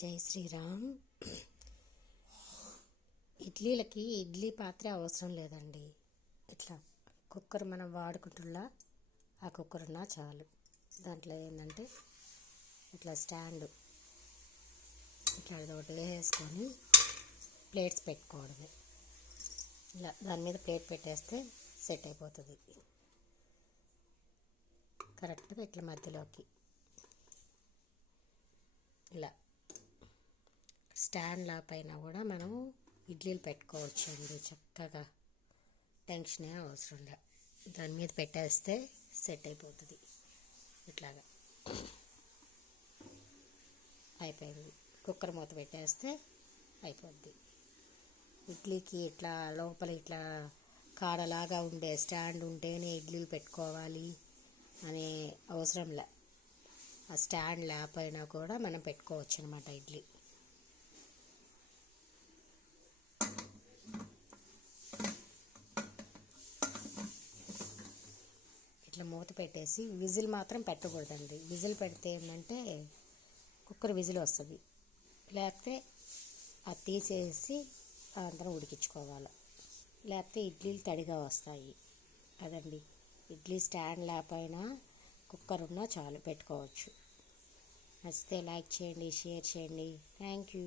జై శ్రీరామ్. ఇడ్లీలకి ఇడ్లీ పాత్ర అవసరం లేదండి. ఇట్లా కుక్కర్ మనం వాడుకుంటున్నా ఆ కుక్కర్ ఉన్నా చాలు. దాంట్లో ఏంటంటే ఇట్లా స్టాండ్ ఇట్లా ఒకటి వేసుకొని ప్లేట్స్ పెట్టుకోవడమే. ఇలా దాని మీద ప్లేట్ పెట్టేస్తే సెట్ అయిపోతుంది కరెక్ట్గా. ఇట్లా మధ్యలోకి ఇలా స్టాండ్ల పైన కూడా మనం ఇడ్లీలు పెట్టుకోవచ్చు అండి చక్కగా. టెన్షన్ అవసరం లే, దాని మీద పెట్టేస్తే సెట్ అయిపోతుంది. ఇట్లాగా అయిపోయింది. కుక్కర్ మూత పెట్టేస్తే అయిపోద్ది. ఇడ్లీకి ఇట్లా లోపల ఇట్లా కాడలాగా ఉండే స్టాండ్ ఉంటేనే ఇడ్లీలు పెట్టుకోవాలి అనే అవసరం లే. ఆ స్టాండ్ లేకపోయినా కూడా మనం పెట్టుకోవచ్చు అనమాట ఇడ్లీ. ఇట్లా మూత పెట్టేసి విజిల్ మాత్రం పెట్టకూడదండి. విజిల్ పెడితే ఏంటంటే కుక్కర్ విజిల్ వస్తుంది, లేకపోతే అది తీసేసి అందరం ఉడికించుకోవాలి. లేకపోతే ఇడ్లీలు తడిగా వస్తాయి. అదండి, ఇడ్లీ స్టాండ్ లేకపోయినా కుక్కర్ ఉన్నా చాలు పెట్టుకోవచ్చు. నచ్చితే లైక్ చేయండి, షేర్ చేయండి. Thank you.